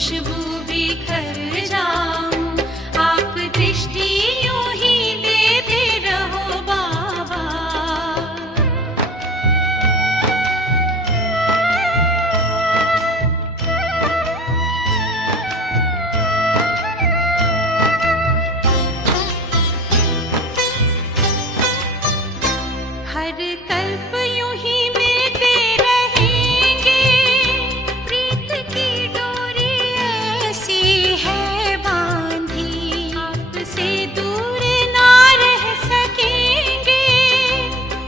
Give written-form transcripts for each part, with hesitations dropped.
खुशबू बिखर जाऊं। आप दृष्टि यूं ही देते रहो बाबा। हर कल्प यूं ही मिलते रहेंगे, प्रीत की डोरी ऐसी है बांधी। आपसे दूर ना रह सकेंगे,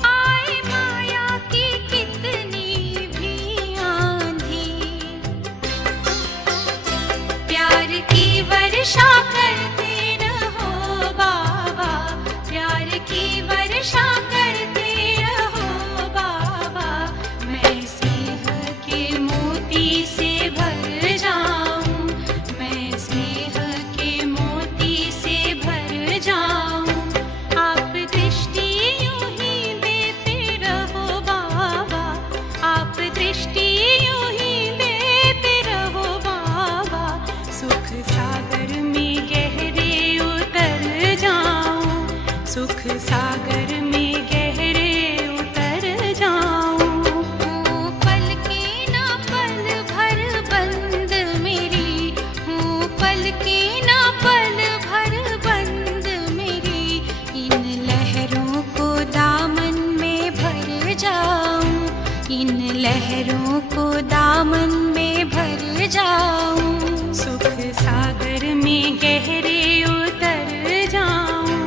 आए माया की कितनी भी आंधी। प्यार की वर्षा करते रहो बाबा, प्यार की वर्षा करते रहो बाबा। मैं स्नेह के मोती से भर जाऊं, मैं स्नेह के मोती से भर जाऊं। आप दृष्टि यूं ही देते रहो बाबा, आप दृष्टि यूं ही देते रहो बाबा। सुख सागर में गहरे उतर जाऊं, सुख सागर में गहरे उतर जाऊं। हूँ पल की ना पल भर बंद मेरी, हूँ पल की ना पल भर बंद मेरी। इन लहरों को दामन में भर जाऊं, इन लहरों को दामन में भर जाऊं। सुख सागर में गहरे उतर जाऊं,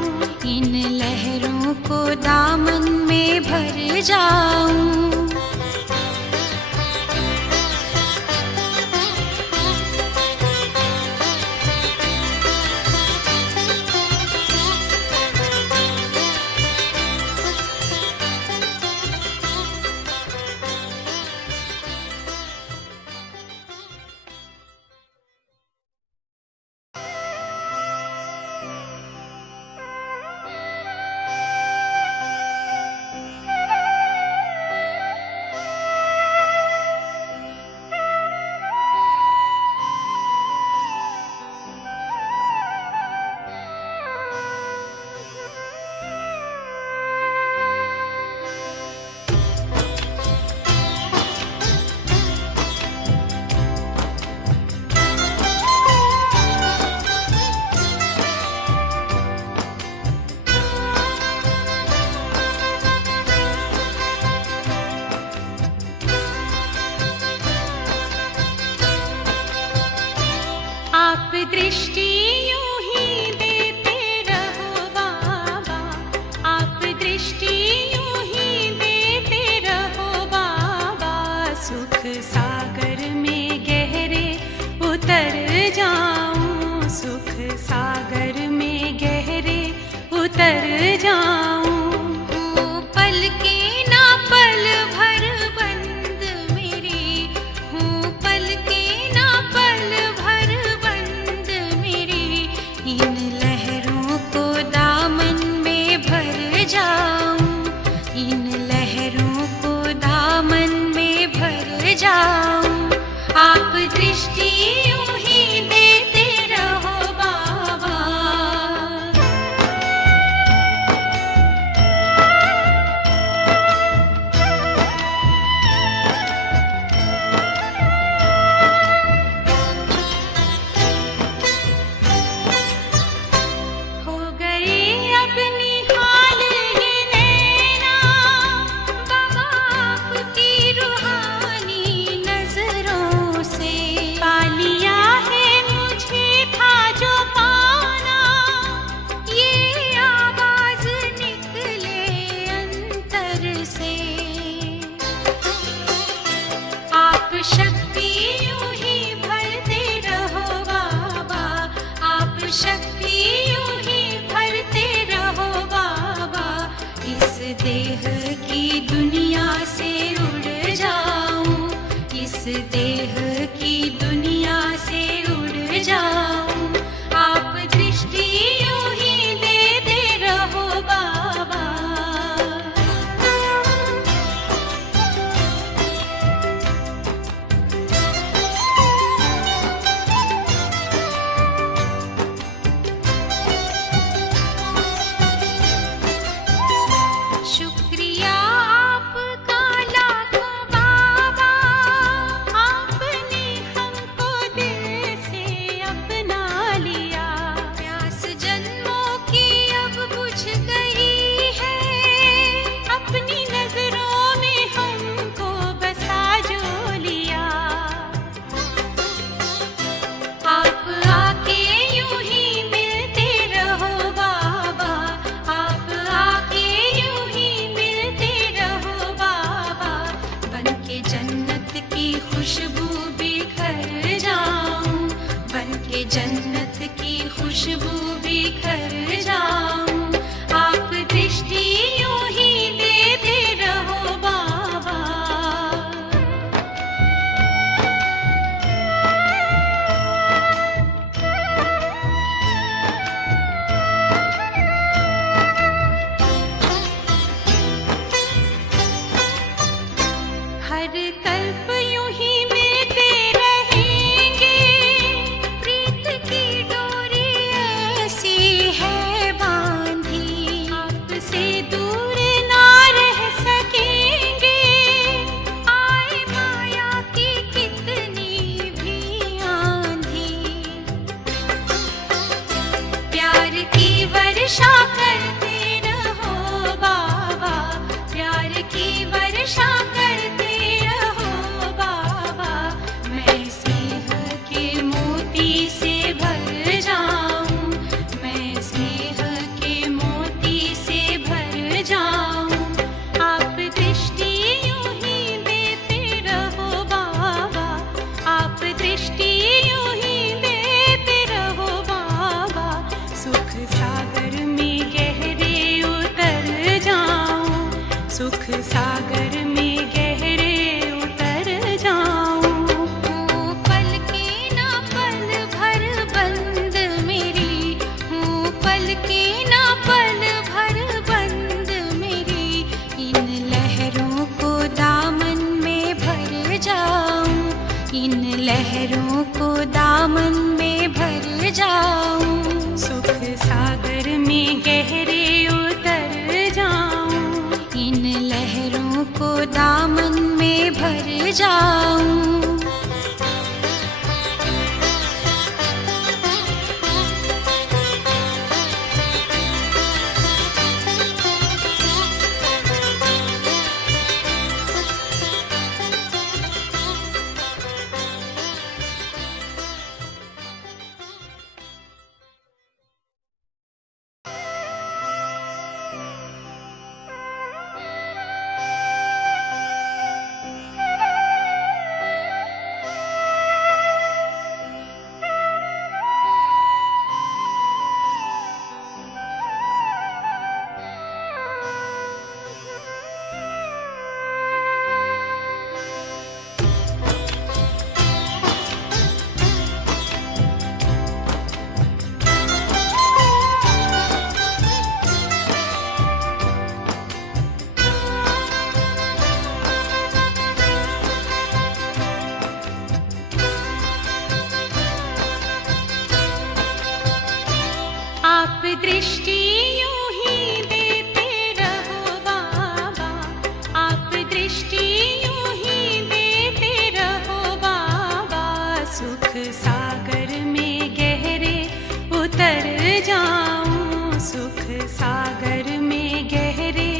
इन लहरों को दामन में भर जाऊं। आप दृष्टि यूं ही देते रहो बाबा, आप दृष्टि यूं ही देते रहो बाबा। सुख सागर में गहरे उतर जाऊं, सुख सागर में गहरे उतर जाऊं। हूँ पल की ना पल भर बंद मेरी, हूँ पल की ना पल भर बंद मेरी। इन लहरों को दामन में भर जाऊं, इन लहरों को दामन में भर जाऊं। आप दृष्टि यूं ही देते रहो बाबा। हो गई अब निहाल ये नैना बाबा आपकी रूहानी नजरों से। पा लिया जन्नत की खुशबू बिखर जाऊं। आप दृष्टि यूं ही देते रहो बाबा। हर कल्प यूं ही मिलते रहेंगे, प्रीत की डोरी ऐसी है बांधी। आपसे दूर ना रह सकेंगे, आए माया की कितनी भी आंधी। प्यार की वर्षा करते रहो बाबा, प्यार की वर्षा करते रहो बाबा। मैं स्नेह के मोती से भर जाऊं, मैं स्नेह के मोती से भर जाऊं। आप दृष्टि यूं ही देते रहो बाबा, आप दृष्टि यूं ही देते रहो बाबा। सुख सागर में गहरे उतर जाऊं, सुख सागर में गहरे उतर जाऊं। हूँ पल के ना पल भर बंद मेरी, हूँ पल के ना पल भर बंद मेरी। इन लहरों को दामन में भर जाऊं, इन लहरों को दामन में भर जाऊं। सुख सागर में गहरे उतर जाऊं, इन लहरों को दामन में भर जाऊं। आप दृष्टि यूं ही देते रहो बाबा, आप दृष्टि यूं ही देते रहो बाबा। सुख सागर में गहरे उतर जाऊं, सुख सागर में गहरे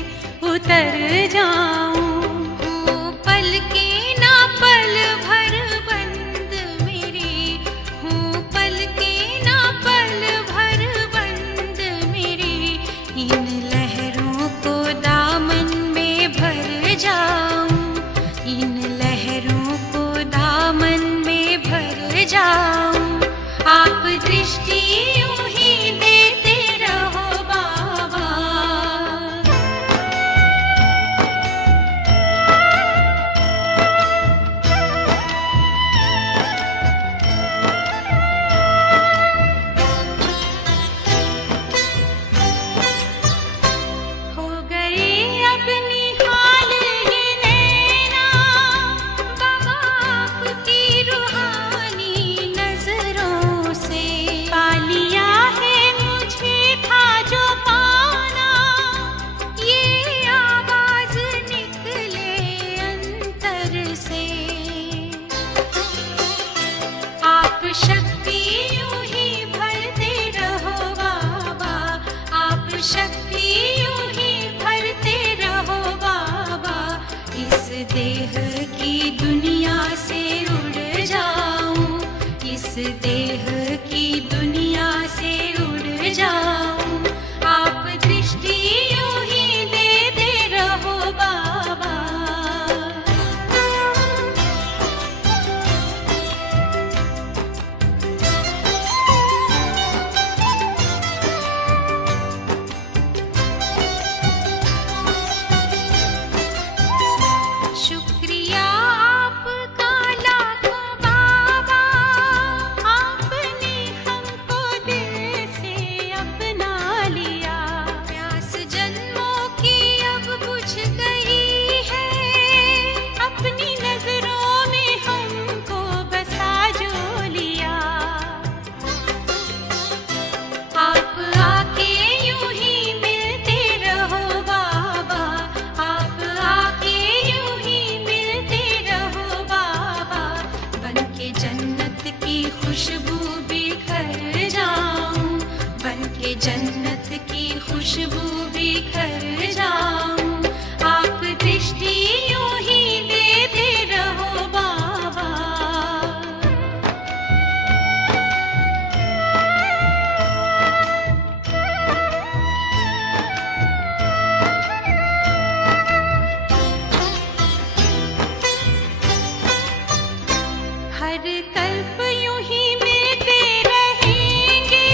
उतर जाऊं। हूँ पल के ना पल भर बंद मेरी, हूँ पल के ना पल भर बंद मेरी। इन लहरों को दामन में भर जाऊं, इन लहरों को दामन में भर जाऊं। आप दृष्टि यूं ही देते रहो बाबा। हो गई अपनी हाल ये नैना, बाबा आपकी रूहानी नजरों से। पा लिया है मुझे था जो पाना, ये आवाज निकले अंतर से। आप शक्ति यूं ही भरते रहो बाबा, आप शक्ति यूं ही भरते रहो बाबा। इस देह की दुनिया से उड़ जाऊं, इस देह की दुनिया से उड़ जाऊं। आप दृष्टि यूं ही देते रहो बाबा। खुशबू बिखर जाऊं, बनके जन्नत की खुशबू बिखर जाऊं। आप दृष्टि यूं ही देते रहो बाबा। हर कल्प यूं ही मिलते रहेंगे,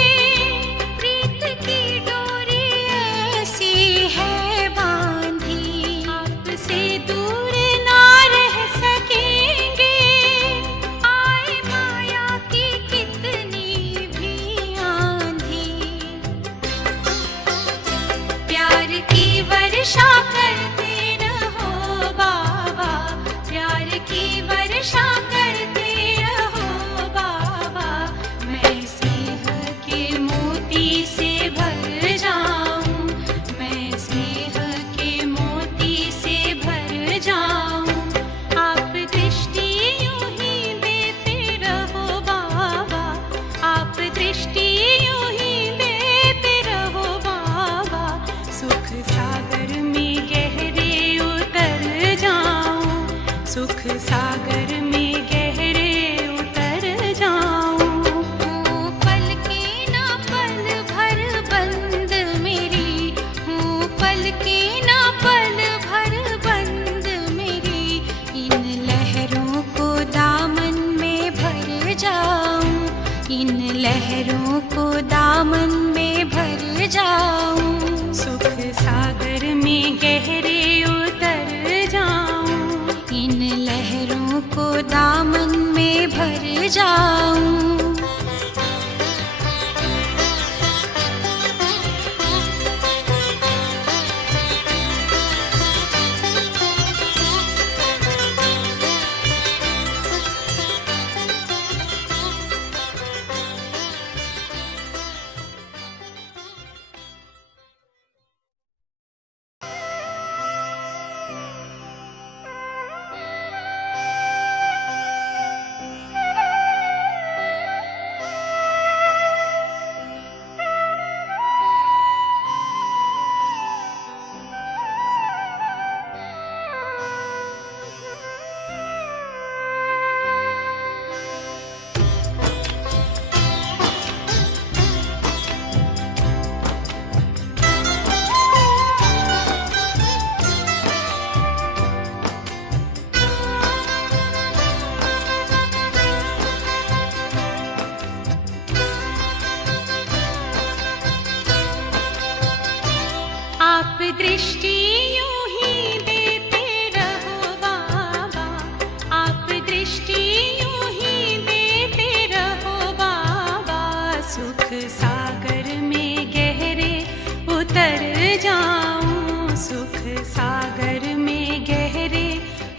प्रीत की डोरी ऐसी है बांधी, आपसे दूर ना रह सकेंगे। आए माया की कितनी भी आंधी, प्यार की वर्षा करते रहो बाबा, प्यार की वर्षा करते रहो बाबा। मैं स्नेह के मोती से भर जाऊं, मैं स्नेह के मोती से भर जाऊं। आप दृष्टि यूं ही देते रहो बाबा, आप दृष्टि यूं ही देते रहो बाबा। सुख सागर में गहरे उतर जाऊं, सुख सागर में गहरे उतर जाऊं। हूँ पल के ना पल भर बंद मेरी, हूँ पल के ना पल भर बंद मेरी। इन लहरों को दामन में भर जाऊं, इन लहरों को दामन में भर जाऊं। सुख सागर में गहरे उतर जाऊं, इन लहरों को दामन में भर जाऊं। आप दृष्टि यूं ही देते रहो बाबा, आप दृष्टि यूं ही देते रहो बाबा। सुख सागर में गहरे उतर जाऊं, सुख सागर में गहरे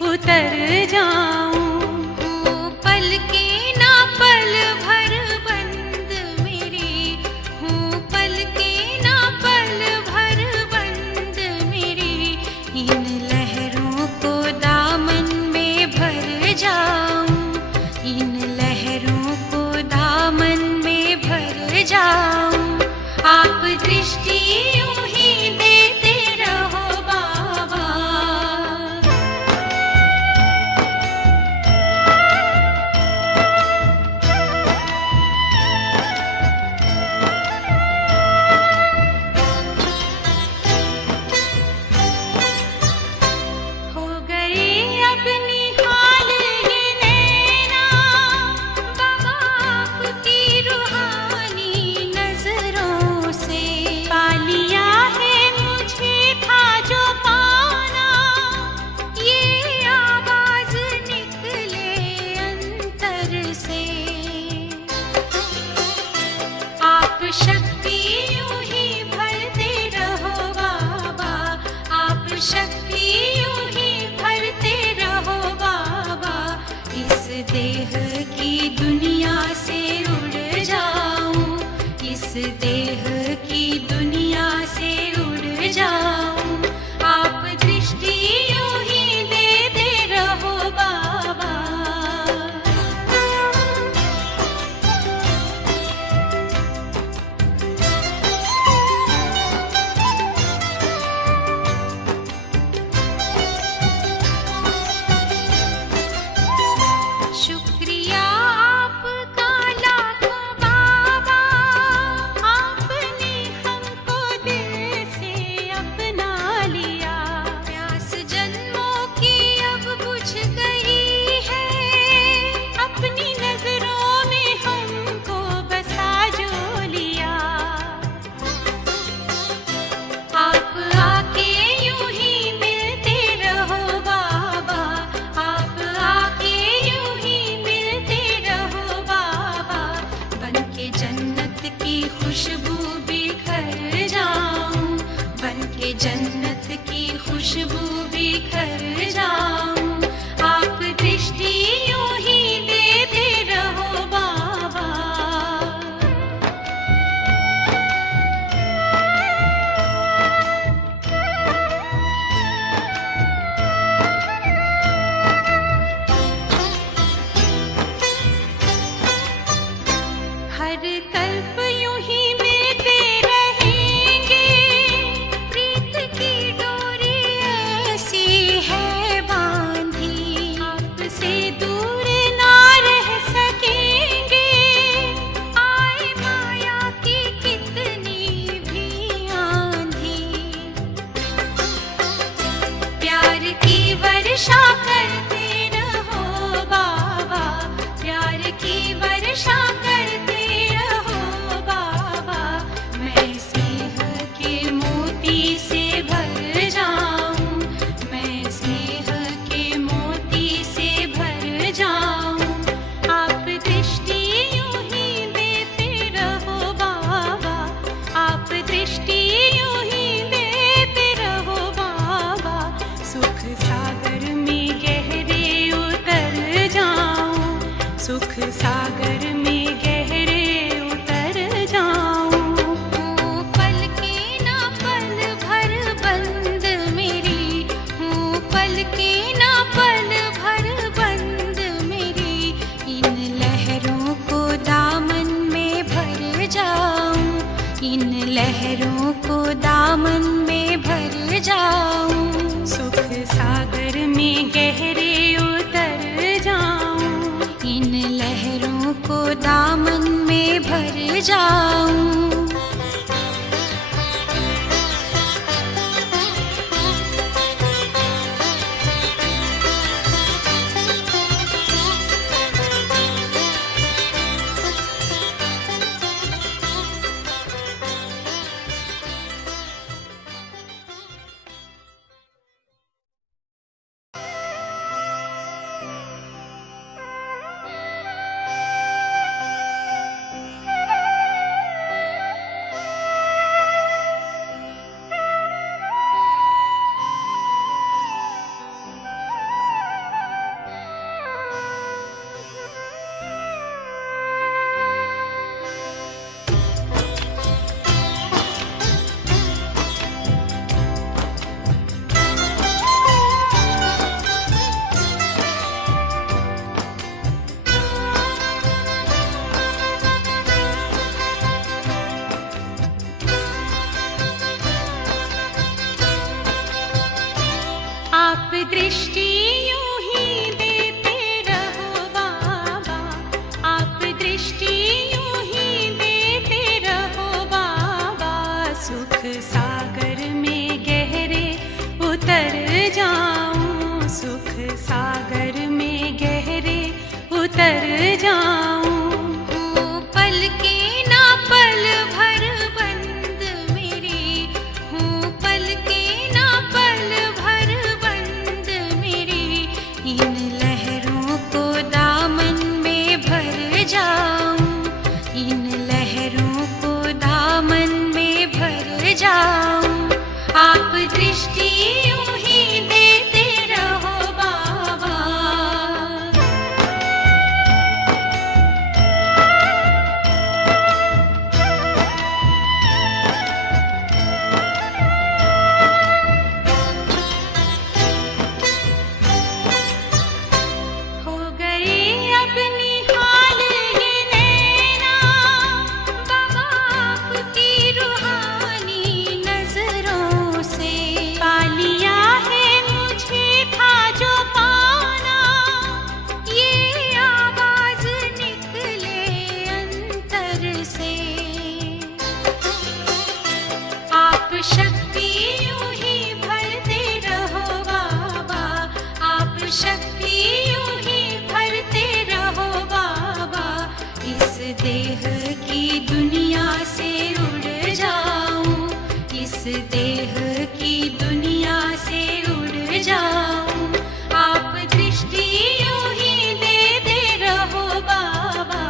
उतर जाऊं। हूँ पल के ना पल भर बंद मेरी, हूँ पल के ना पल भर बंद मेरी। इन लहरों को दामन में भर जाऊं, इन लहरों को दामन में भर जाऊं। आप दृष्टि यूं ही देते रहो बाबा। हो गए अब निहाल ये नैना बाबा आपकी रूहानी नजरों से। पा लिया है मुझे था जो पाना, ये आवाज निकले अंतर से। आप शक्ति यूं ही भरते रहो बाबा, आप शक्ति यूं ही भरते रहो बाबा। इस देह की दुनिया से उड़ जाऊं, इस देह की दुनिया से उड़ जाऊं। आप दृष्टि यूं ही देते रहो बाबा। की खुशबू बिखर जाऊं, बनके जन्नत की खुशबू बिखर जाऊं। आप दृष्टि यूं ही देते रहो बाबा। हर कल्प यूं ही मिलते रहेंगे, प्रीत की डोरी ऐसी है बांधी, आपसे दूर ना रह सकेंगे। आए माया की कितनी भी आंधी, प्यार की वर्षा करते रहो बाबा, प्यार की वर्षा करते रहो बाबा। मैं स्नेह के मोती से भर जाऊं, मैं स्नेह के मोती से भर जाऊं। आप दृष्टि यूं ही देते रहो बाबा, आप दृष्टि यूं ही देते रहो बाबा। सुख सागर में गहरे उतर जाऊं, सुख सागर में गहरे उतर जाऊं। हूँ पल के ना पल भर बंद मेरी, हूँ पल के ना पल भर बंद मेरी। इन लहरों को दामन में भर जाऊं, इन लहरों को दामन में भर जाऊं। सुख सागर में गहरे उतर जाऊं, इन लहरों को दामन में भर जाऊं। आप दृष्टि यूं ही देते रहो बाबा, आप दृष्टि यूं ही देते रहो बाबा। सुख सागर में गहरे उतर जाऊं, सुख सागर में गहरे उतर जाऊं। हूँ पल के ना पल भर बंद मेरी, हूँ पल के ना पल भर बंद मेरी। इन लहरों को दामन में भर जाऊं, इन लहरों को दामन में भर जाऊं। आप दृष्टि यूं ही देते रहो बाबा। हो गए अब निहाल ये नैना बाबा आपकी रूहानी नजरों से। पा लिया है मुझे था जो पाना, ये आवाज निकले अंतर से। आप शक्ति यूं ही भरते रहो बाबा, आप शक्ति यूं ही भरते रहो बाबा। इस देह की दुनिया से उड़ जाऊं, इस देह की दुनिया से उड़ जाऊं। आप दृष्टि यूं ही देते रहो बाबा।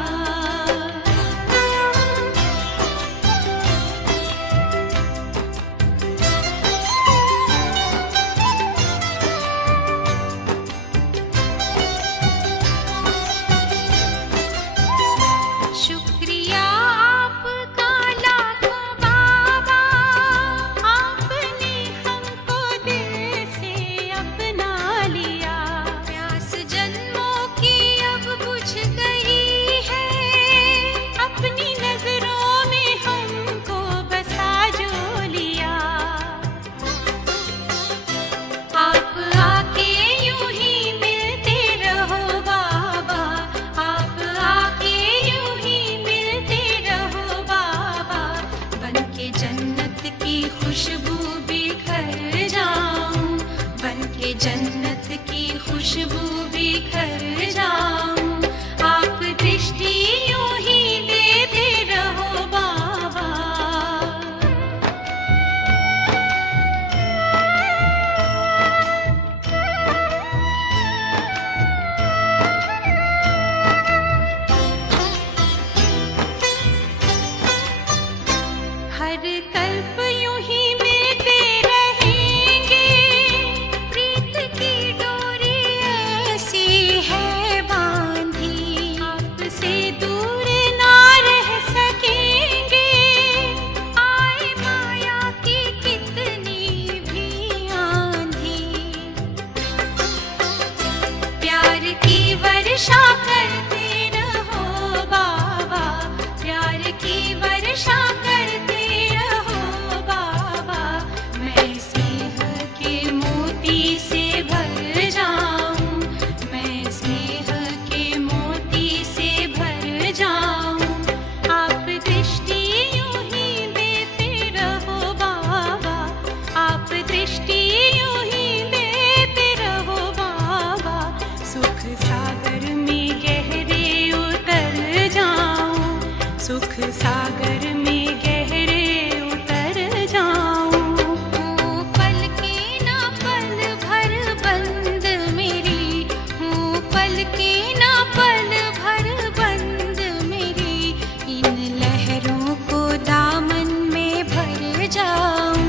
सुख सागर में गहरे उतर जाऊं। हूँ पल के ना पल भर बंद मेरी, हूँ पल के ना पल भर बंद मेरी, इन लहरों को दामन में भर जाऊं,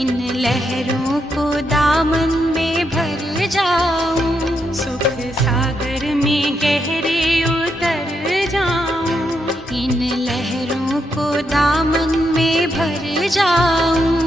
इन लहरों को दामन में भर जाऊं। सुख सागर में गहरे उतर जाऊं, इन लहरों को दामन में भर जाऊं।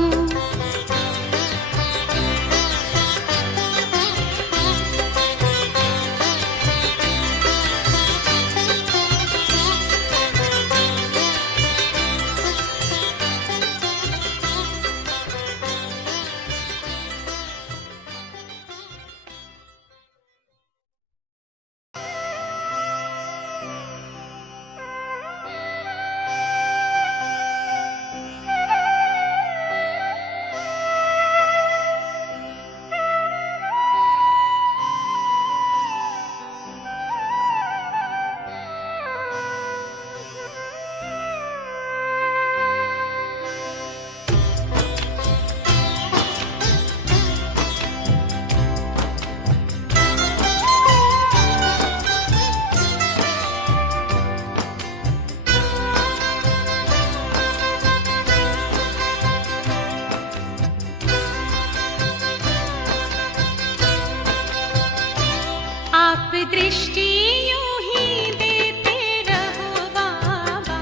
आप दृष्टि यूं ही देते रहो बाबा,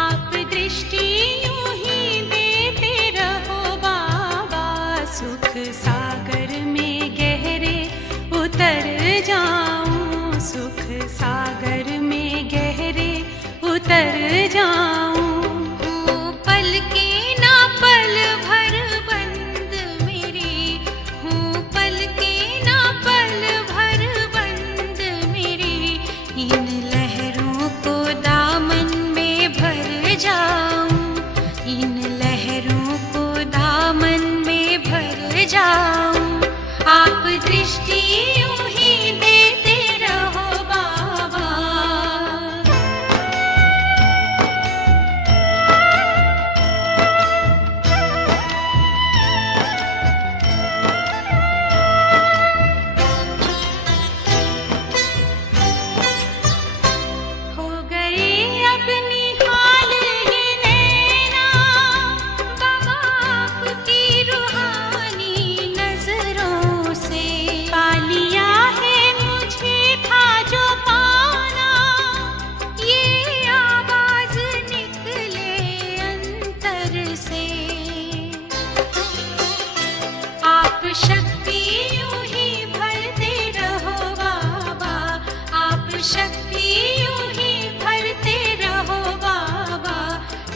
आप दृष्टि यूं ही देते रहो बाबा। सुख सागर में गहरे उतर जाऊं, सुख सागर में गहरे उतर जाऊं। हूँ पल के ना पल भर बंद मेरी, हूँ पल के ना पल भर बंद मेरी, इन लहरों को दामन में भर जाऊं, इन लहरों को दामन में भर जाऊं। आप दृष्टि यूं ही देते रहो बाबा। हो गए अब निहाल ये नैना बाबा आपकी रूहानी नजरों से। पा लिया है मुझे था जो पाना, ये आवाज निकले अंतर से। आप शक्ति यूं ही भरते रहो बाबा, आप शक्ति यूं ही भरते रहो बाबा।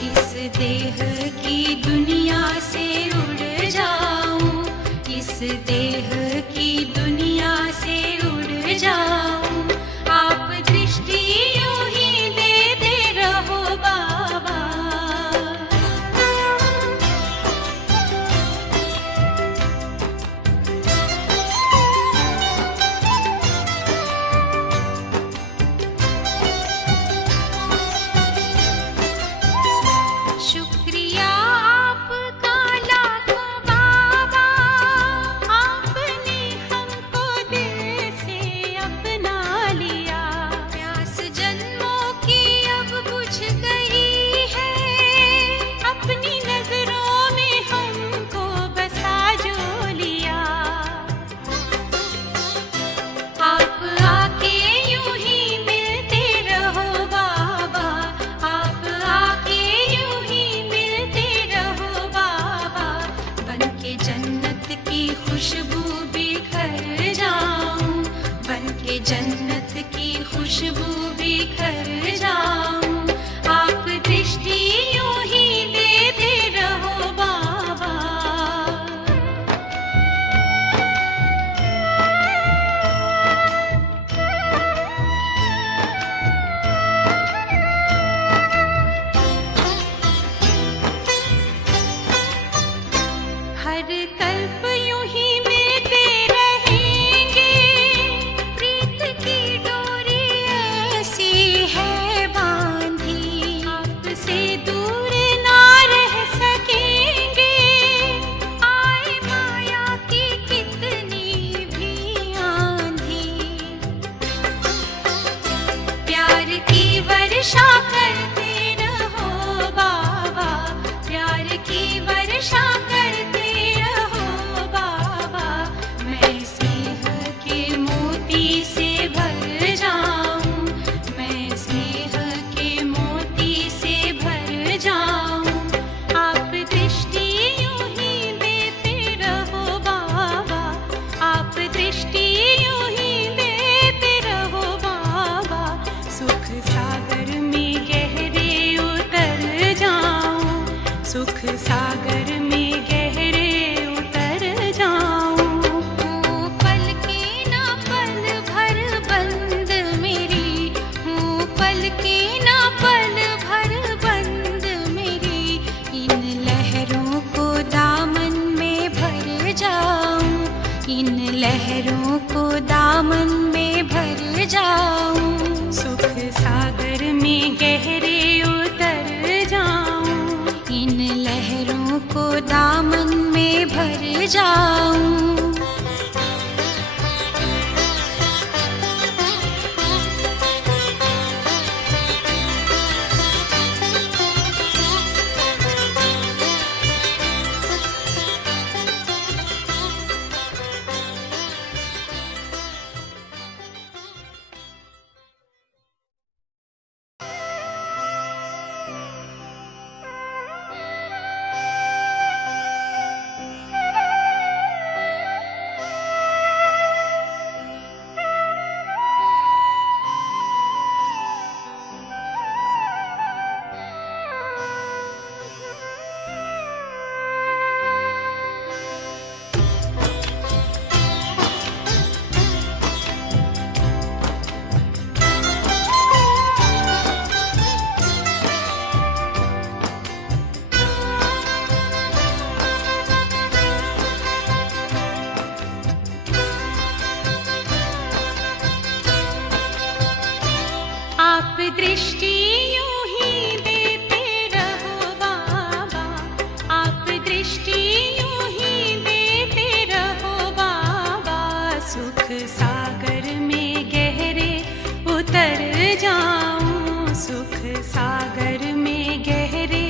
इस देह की दुनिया से उड़ जाऊं, इस देह की दुनिया से उड़ जाऊं। आप दृष्टि यूं ही देते रहो बाबा। शुक्रिया सुख सागर में गहरे उतर जाऊं। हूँ पल के ना पल भर बंद मेरी, हूँ पल के ना पल भर बंद मेरी, इन लहरों को दामन में भर जाऊं, इन लहरों को दामन में भर जाऊं। सुख सागर में गहरे उतर जाऊं, इन लहरों को दामन में भर जाऊं। दृष्टि यूं ही देते रहो बाबा, आप दृष्टि यूं ही देते रहो बाबा। सुख सागर में गहरे उतर जाऊं, सुख सागर में गहरे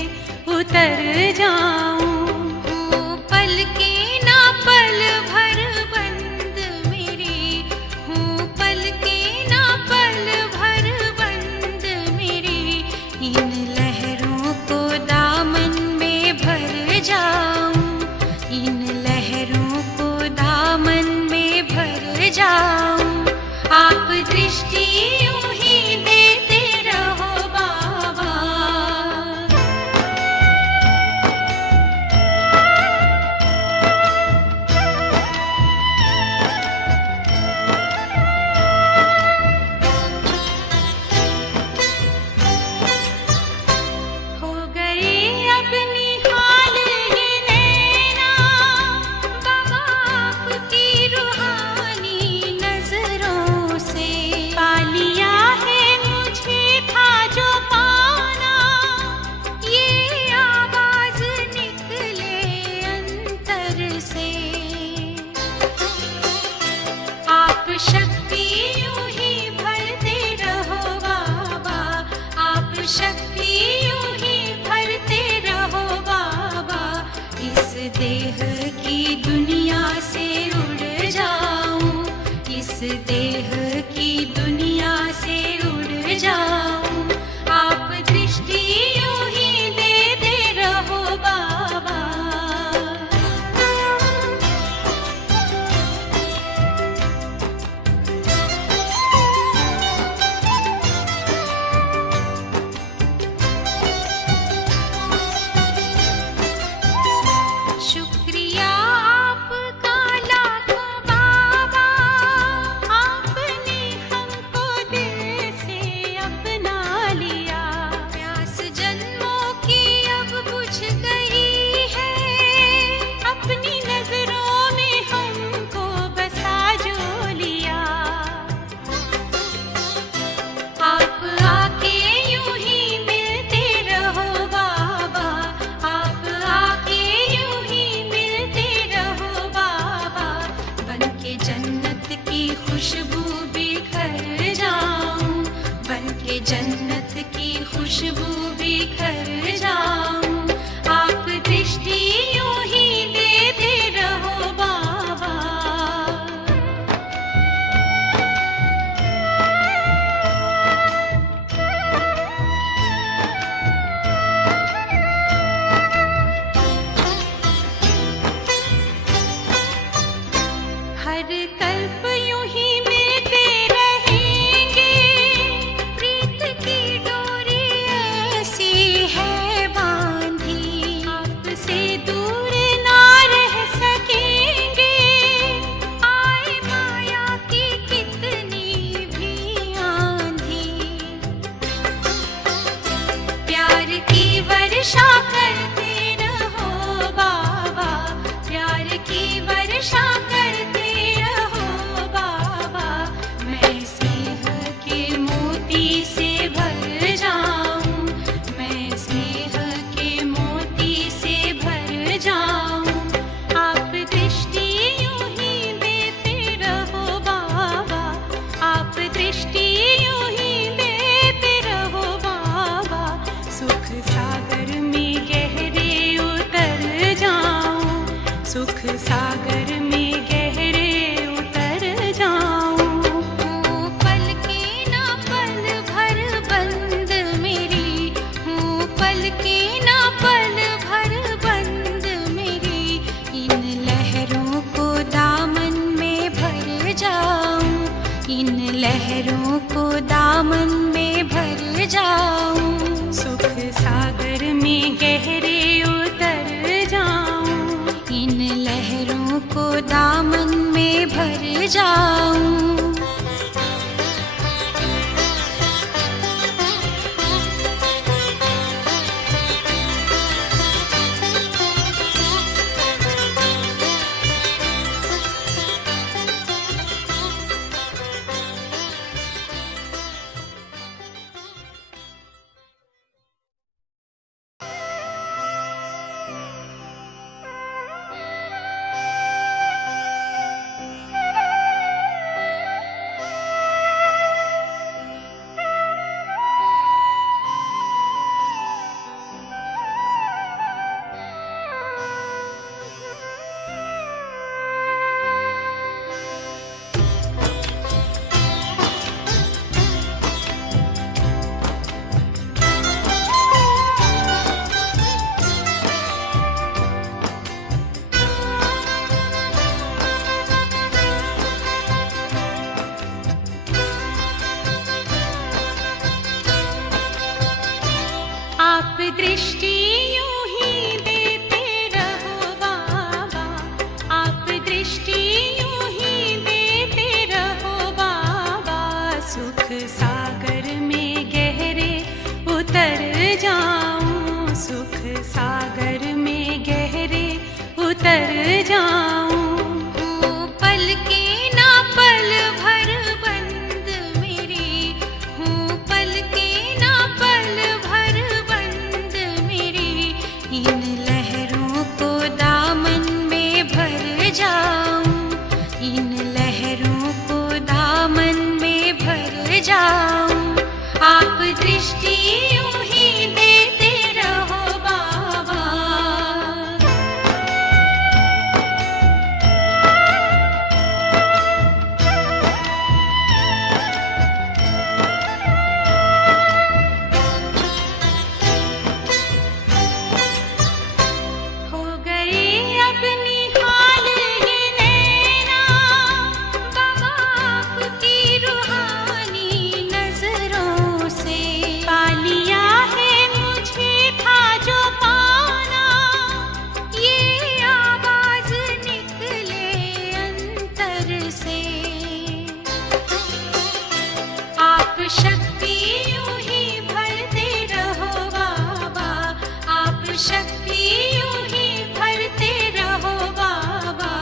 उतर जाऊं। हूँ पल के ना पल भर बंद मेरी, हूँ पल के ना पल भर बंद मेरी, इन लहरों को दामन में भर जाऊं, इन लहरों को दामन में भर जाऊं। आप दृष्टि यूं ही देते रहो बाबा। हो गए अब निहाल ये नैना बाबा आपकी रूहानी नजरों से। पा लिया है मुझे था जो पाना, ये आवाज निकले अंतर से। आप शक्ति यूं ही भरते रहो बाबा, आप शक्ति यूं ही भरते रहो बाबा। इस देह की दुनिया से उड़ जाऊं, इस देह की दुनिया से उड़ जाऊं। आप दृष्टि यूं ही देते रहो बाबा। शुक्रिया आपका लाखों बाबा, आपने हमको दिल से अपना लिया। प्यास जन्मों की अब बुझ गई है, अपनी नजरों में हमको बसा जो लिया। आप आके यूं ही मिलते रहो बाबा, आप आके यूं ही मिलते रहो बाबा। बन के जन्नत की खुशबू बिखर जाऊं, बन के जन्नत की खुशबू बिखर जाऊं। आप दृष्टि यूं ही देते रहो बाबा। हर कल्प यूं ही मिलते रहेंगे, प्रीत की डोरी ऐसी है वर्षा करते रहो बाबा, प्यार की वर्षा करते रहो बाबा। मैं स्नेह के मोती से भर जाऊं, मैं स्नेह के मोती से भर जाऊं। आप दृष्टि यूं ही देते रहो बाबा, आप दृष्टि यूं ही देते रहो बाबा। सुख सागर में गहरे उतर जाऊं, सुख सागर में गहरे उतर जाऊं। हूँ पल के ना पल भर बंद मेरी, हूँ पल के ना पल भर बंद मेरी। इन लहरों को दामन में भर जाऊं, इन लहरों को दामन में भर जाऊं। सुख सागर में गहरे उतर जाऊं, इन लहरों को दामन में भर जाऊं। आप दृष्टि यूं ही देते रहो बाबा, आप दृष्टि यूं ही देते रहो बाबा। सुख सागर में गहरे उतर जाऊं, सुख सागर में गहरे उतर जाऊं। हूँ पल के ना पल भर बंद मेरी, हूँ पल के ना पल भर बंद मेरी। इन लहरों को दामन में भर जाऊं, इन लहरों को दामन में भर जाऊं। आप दृष्टि यूं ही देते रहो बाबा। हो गए अब निहाल ये नैना बाबा आपकी रूहानी नजरों से। पा लिया है मुझे था जो पाना, ये आवाज निकले अंतर से। आप शक्ति यूं ही भरते रहो बाबा, आप शक्ति यूं ही भरते रहो बाबा।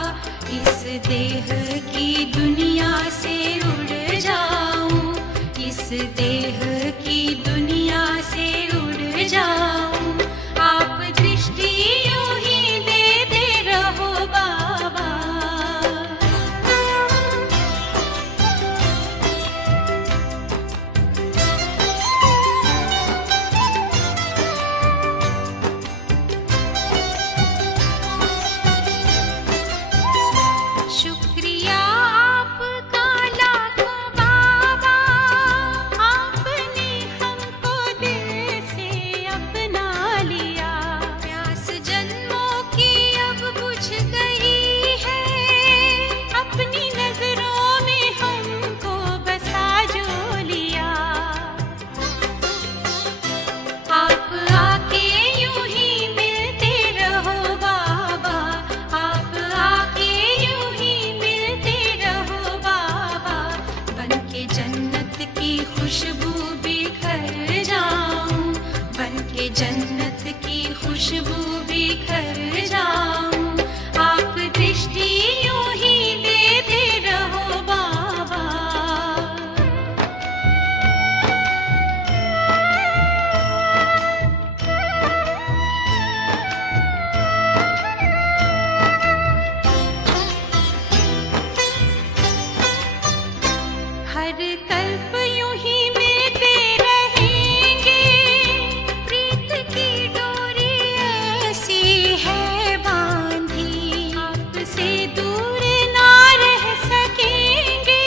इस देह की दुनिया से उड़ जाऊं, इस देह की दुनिया से उड़ जाऊं। आप दृष्टि यूं ही देते रहो बाबा। शुक्रिया आपका लाखों बाबा, आपने हमको दिल से अपना लिया। प्यास जन्मों की अब बुझ गई है, अपनी नजरों में हमको बसा जो लिया। आप आके यूं ही मिलते रहो बाबा, आप आके यूं ही मिलते रहो बाबा। बनके जन्नत की खुशबू बिखर जाऊं, बनके जन्नत की खुशबू बिखर जाऊं। आप दृष्टि यूं ही देते रहो बाबा। हर कल्प यूं ही मिलते रहेंगे, प्रीत की डोरी ऐसी है बांधी। आपसे दूर ना रह सकेंगे,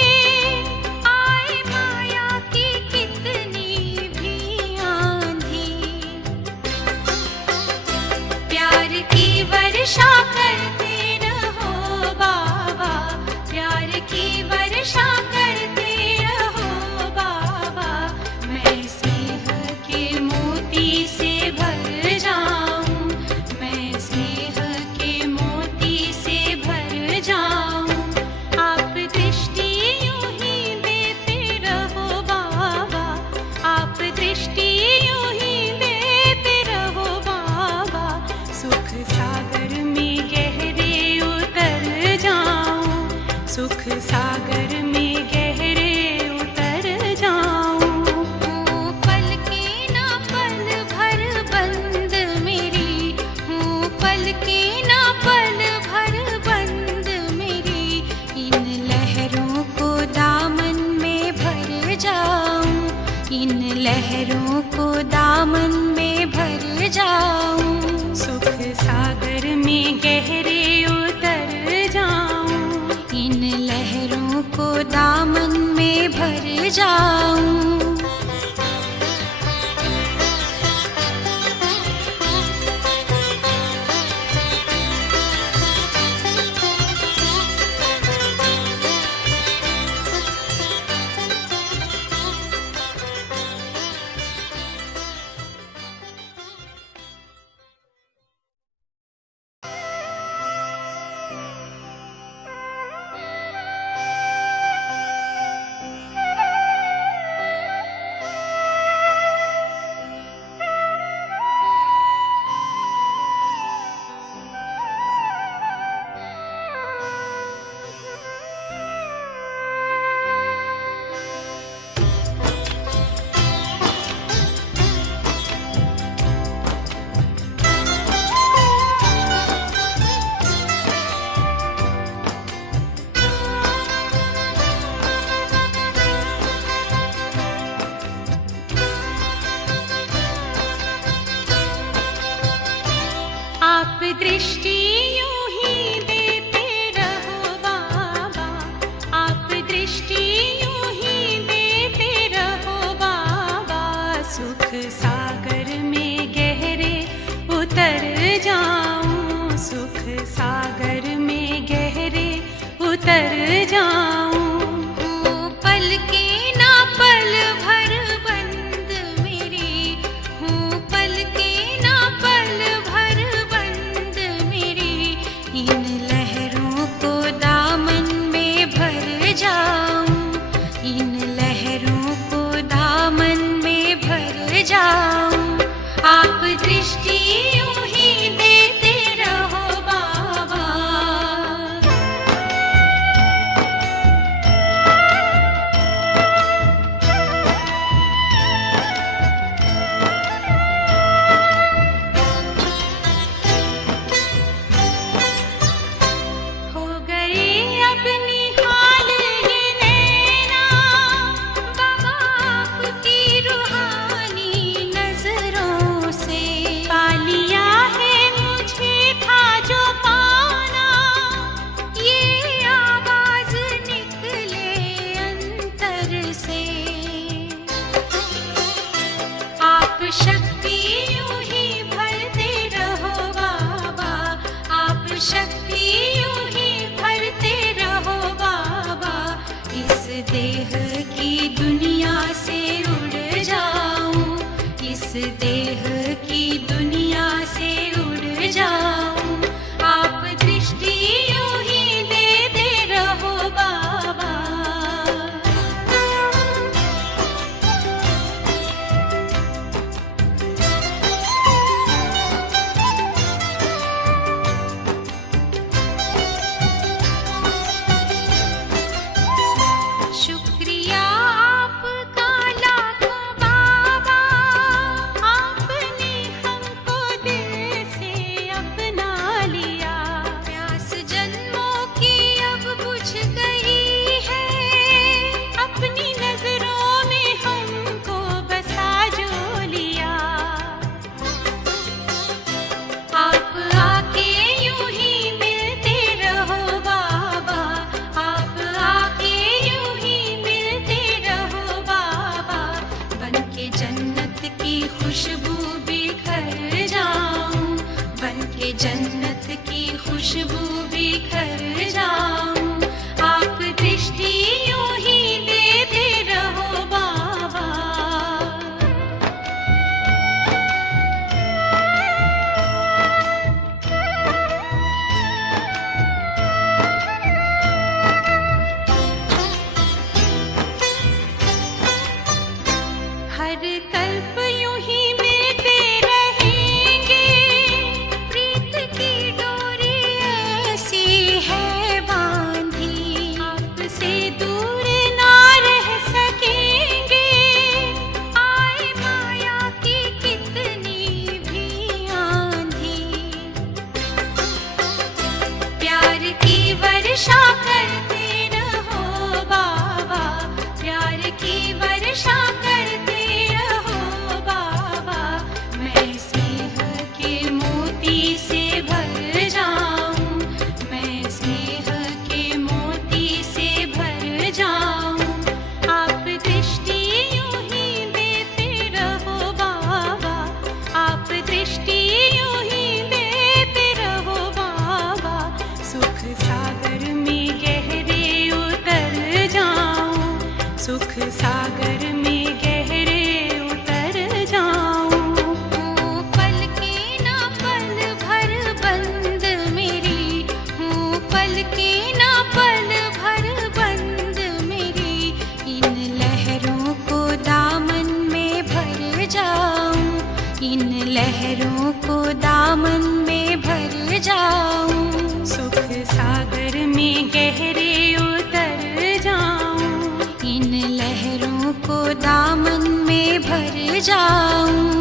आए माया की कितनी भी आंधी। प्यार की वर्षा करते रहो बाबा, प्यार की वर्षा करते रहो बाबा। मैं स्नेह के मोती से भर जाऊं, मैं स्नेह के मोती से भर जाऊं। आप दृष्टि यूं ही देते रहो बाबा, आप दृष्टि यूं ही देते रहो बाबा। सुख सागर में गहरे उतर जाऊं, सुख सागर में गहरे उतर जाऊं। हूँ पल के ना पल भर बंद मेरी, हूँ पल के ना पल भर बंद मेरी। इन लहरों को दामन में भर जाऊं, इन लहरों को दामन में भर जाऊं। सुख सागर में गहरे उतर जाऊं, इन लहरों को दामन में भर जाऊं। आप दृष्टि यूं ही देते रहो बाबा, आप दृष्टि यूं ही देते रहो बाबा। सुख सागर में गहरे उतर जाऊं, सुख सागर में गहरे उतर जाऊं। हूँ पल के ना पल भर बंद मेरी, हूँ पल के ना पल भर बंद मेरी। खुशबू बिखर जाऊं। आप दृष्टि यूं ही देते रहो बाबा। हर कल्प यूं ही मिलते रहेंगे, प्रीत की डोरी ऐसी है बांधी। आपसे दूर ना रह सकेंगे, आए माया की कितनी भी आंधी। प्यार की वर्षा करते रहो बाबा, प्यार की वर्षा करते रहो बाबा। मैं स्नेह के मोती से भर जाऊं, मैं स्नेह के मोती से भर जाऊं। आप दृष्टि यूं ही देते रहो बाबा, आप दृष्टि यूं ही देते रहो बाबा। सुख सागर में गहरे उतर जाऊं, सुख सागर में गहरे उतर जाऊं। हूँ पल के ना पल भर बंद मेरी, हूँ पल के ना पल भर बंद मेरी। इन लहरों को दामन में भर जाऊं, इन लहरों को दामन में भर जाऊं। सुख सागर में गहरे उतर जाऊं, इन लहरों को दामन में भर जाऊं।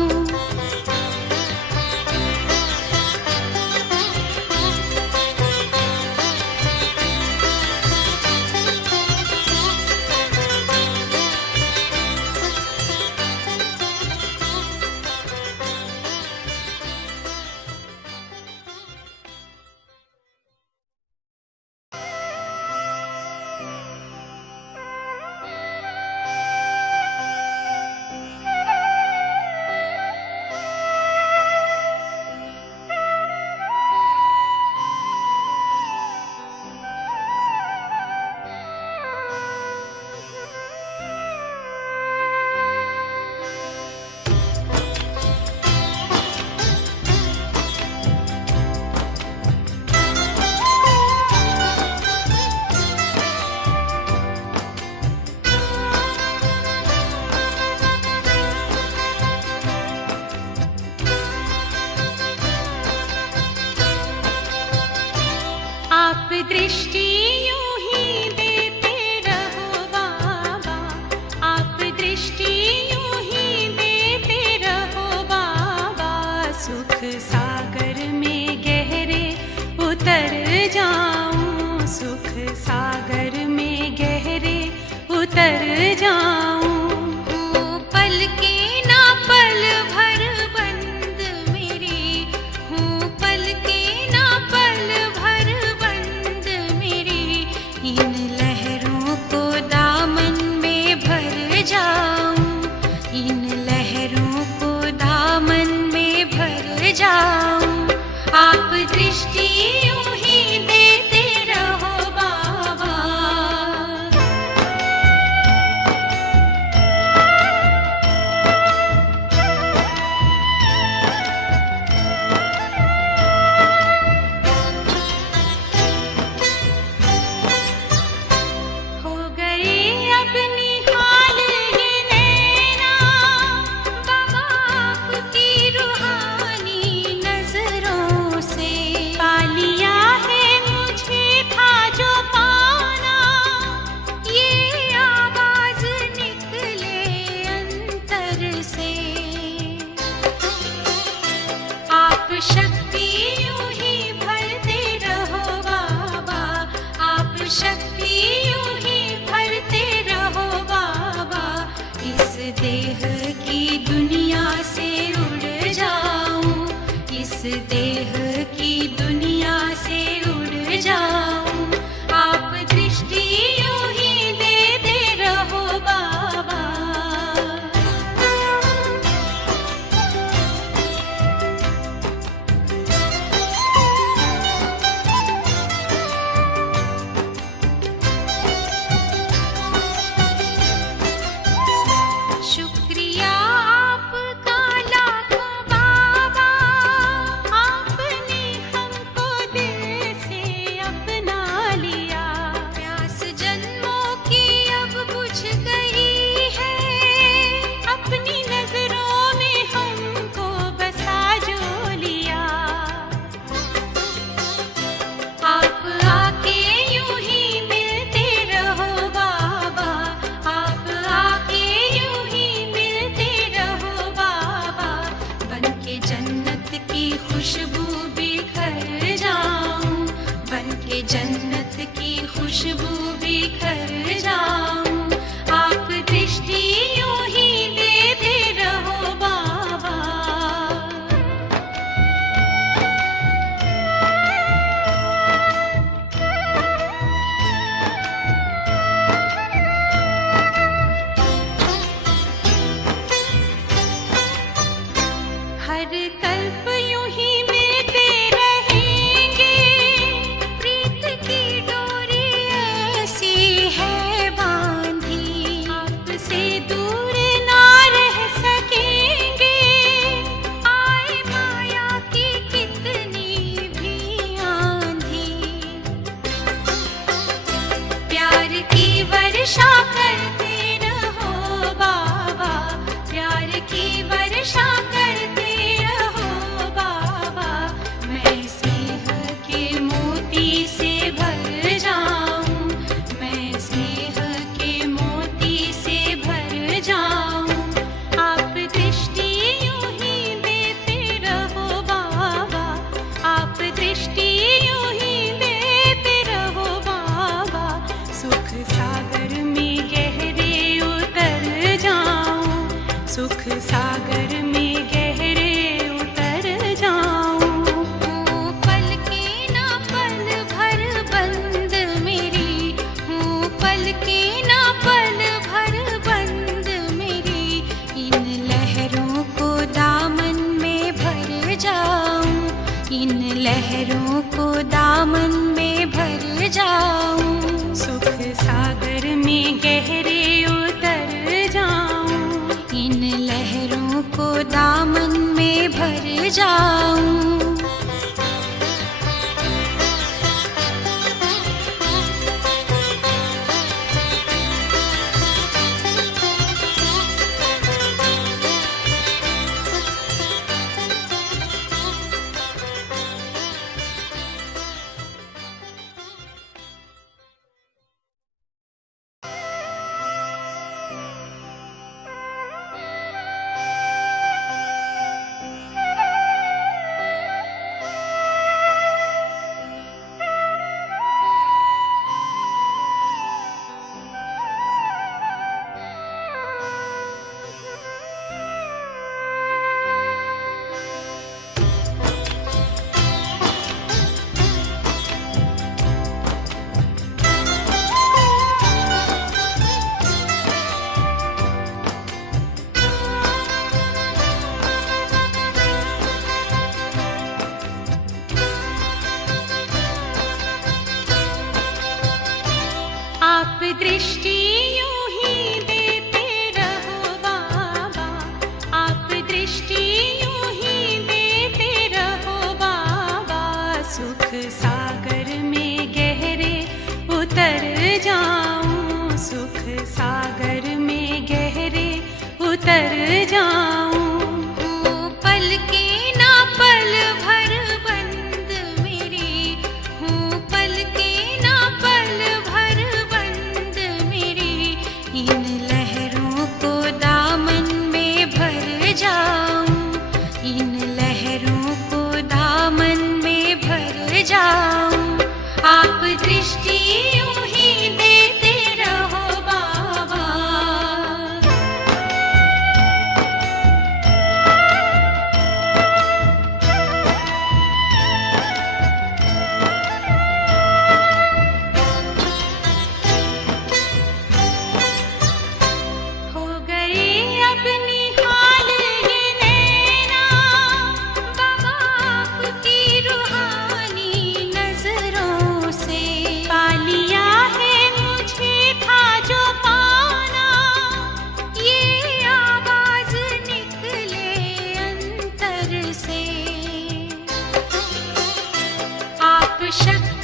आप दृष्टि यूं ही देते रहो बाबा, आप दृष्टि यूं ही देते रहो बाबा। सुख सागर में गहरे उतर जाऊं, सुख सागर में गहरे उतर जाऊं। हूँ पल के ना पल भर बंद मेरी, हूँ पल के ना पल भर बंद मेरी। इन लहरों को दामन में भर जाऊं, इन लहरों को दामन में भर जाऊं। आप दृष्टि यूं ही देते रहो बाबा। हो गए अब निहाल ये नैना बाबा आपकी रूहानी नजरों से। पा लिया है मुझे था जो पाना, ये आवाज निकले अंतर से। आप शक्ति यूं ही भरते रहो बाबा, आप शक्ति यूं ही भरते रहो बाबा। इस देह की दुनिया से उड़ जाऊं, इस देह की दुनिया से उड़ जाऊं। आप दृष्टि यूं ही देते रहो बाबा। जन्नत की खुशबू बिखर जाऊं, बनके जन्नत की खुशबू बिखर जाऊं। आप दृष्टि यूं ही देते रहो बाबा। हर कल्प यूं ही मिलते रहेंगे, प्रीत की डोरी ऐसी है बांधी, आपसे दूर ना रह सकेंगे। आए माया की कितनी भी आंधी, प्यार की वर्षा करते रहो बाबा, प्यार की वर्षा करते रहो बाबा। मैं स्नेह के मोती से भर जाऊं, मैं स्नेह के मोती से भर जाऊं। आप दृष्टि यूं ही देते रहो बाबा, आप दृष्टि यूं ही देते रहो बाबा। सुख सागर में गहरे उतर जाऊं, सुख सागर में गहरे उतर जाऊं। हूँ पल के ना पल भर बंद मेरी, हूँ पल के ना पल भर बंद मेरी। इन लहरों को दामन में भर जाऊं, इन लहरों को दामन में भर जाऊं। सुख सागर में गहरे उतर जाऊं, इन लहरों को दामन में भर जाऊं। आप दृष्टि यूं ही देते रहो बाबा, आप दृष्टि यूं ही देते रहो बाबा। सुख सागर में गहरे उतर जाऊं, सुख सागर में गहरे उतर जाऊं। हूँ पल के ना पल भर बंद मेरी, हूँ पल के ना पल भर बंद मेरी। इन लहरों को दामन में भर जाऊं, इन लहरों को दामन में भर जाऊं। आप दृष्टि यूं ही देते रहो बाबा। हो गए अब निहाल ये नैना बाबा आपकी रूहानी नजरों से। पा लिया है मुझे था जो पाना, ये आवाज निकले अंतर से। आप शक्ति